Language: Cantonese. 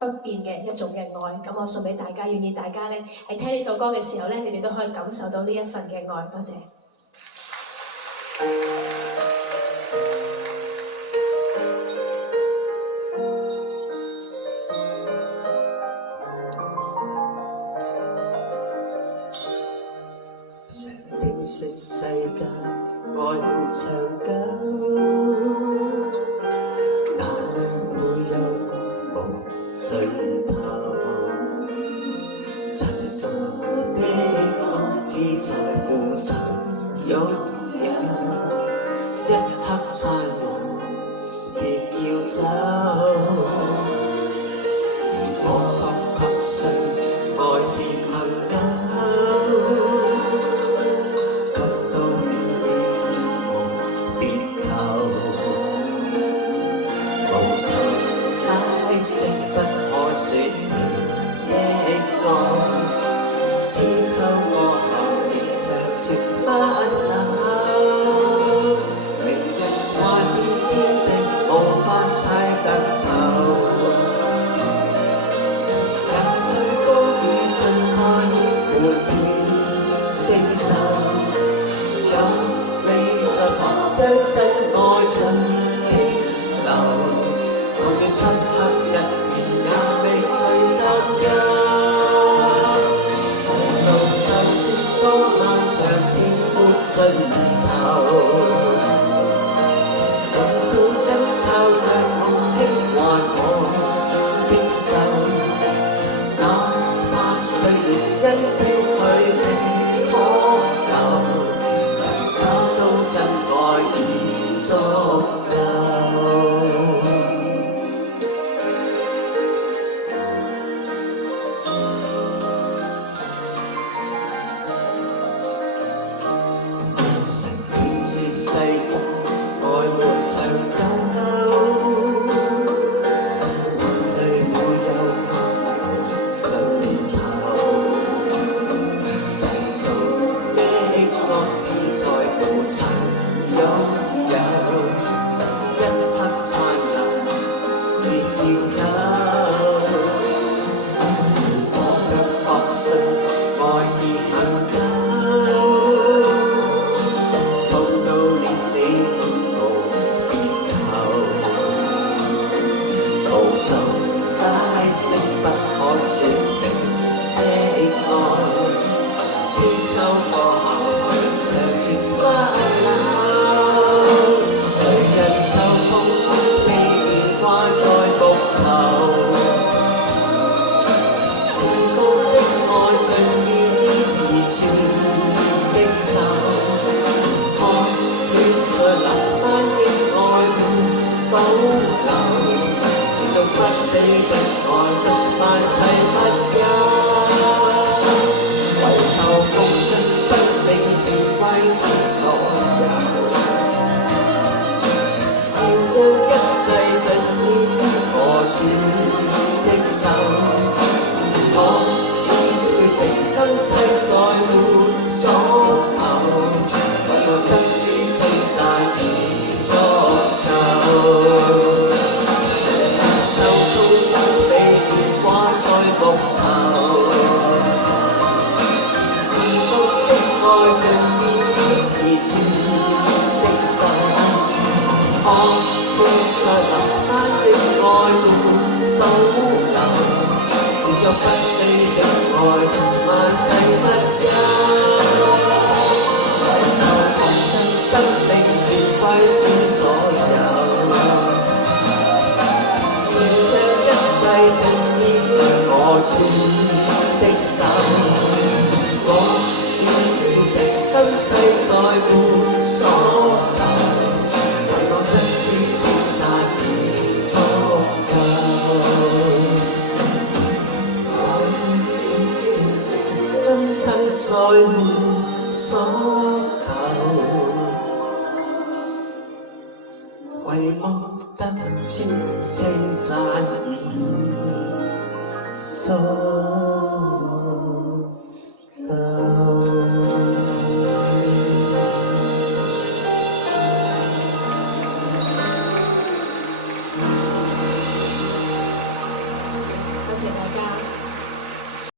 不變嘅一種嘅愛。咁我送俾大家，願意大家咧喺聽呢首歌嘅時候咧，你哋都可以感受到呢一份嘅愛。多謝。世界愛沒長久，哪會有無水泡？曾做的我只在乎曾擁有，一刻燦爛別要走。我確信愛是恒久。將真愛盡傾流，我嘅漆黑一片也未去擔憂。前路就算多漫長，漸沒盡頭，夢中緊靠着我，輕挽我的手，哪怕歲月因飄去未可留。真愛已足夠。曾勸說世間愛沒長久，眼淚沒有盡頭，曾做的惡只在乎曾擁有，一刻燦爛別要走。我卻確信愛是恒久，痛到連你都別後，無從解釋不可說明的愛，千秋過後長存不朽。不死的愛，萬世不休，為求奉獻生命全歸之所有，要將一切盡獻於我主的手。我已決定今世再沒所求，為我得主稱讚已足夠。不死的愛，萬世不休，為求奉獻生命全歸主所有，願將一切盡獻於我主的手。我已決定今世再沒所求，為我得主稱讚已足夠。今生再沒所求，為我得主稱讚已足夠。謝大家。